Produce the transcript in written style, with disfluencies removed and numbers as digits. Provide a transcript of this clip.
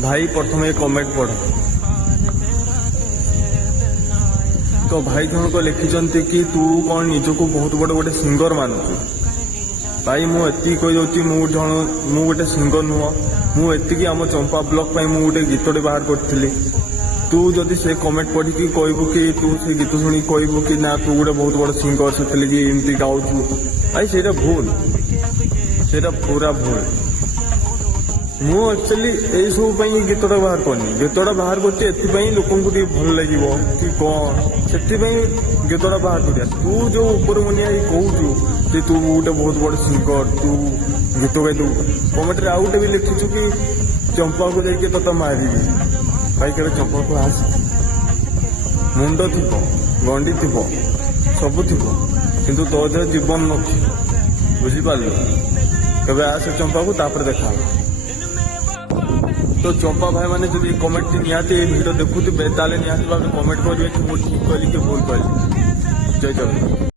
भाई प्रथम ये कमेंट पढ़। तो भाई जन को लिखिं कि तू कौन निजक बहुत बड़े गोटे सिंगर मानुचु। भाई मुझे कही गोटे सिंगर नुह मुझे आम चंपा ब्लॉक गोटे गीतटे बाहर करी। तू जदि से कमेंट पढ़ी कहबू कि तू से गीत शुणी कहबू कि ना तू गोटे बहुत बड़ सिंगर से एमती गाँचु। भाई से भूल, से पूरा भूल। मु एक्चुअली यही सब गीतटा बाहर करनी, गीतटा बाहर कर लोक भल लगे कि कौन से गीतटा बाहर कर। तू जो ऊपर मुनिया कहू कि तू गोटे बहुत बड़ सिंगर तू गीत गाई कमेंट आउ गोटे भी लिखिचु कि चंपा को लेकिन तोते मारि। भाई के चंपा को आस मुंड थी गंडी थी सब थी किंतु तो देह जीवन न बुझिपार कभी आस चंपा को तापर देखा। तो चंपा भाई मैंने जो कमेंट निहाती भिडियो देखुवे निहाती भाव कमेंट करेंगे कि मुझे ठीक कहली कि भूल कहली। जय जगन्नाथ।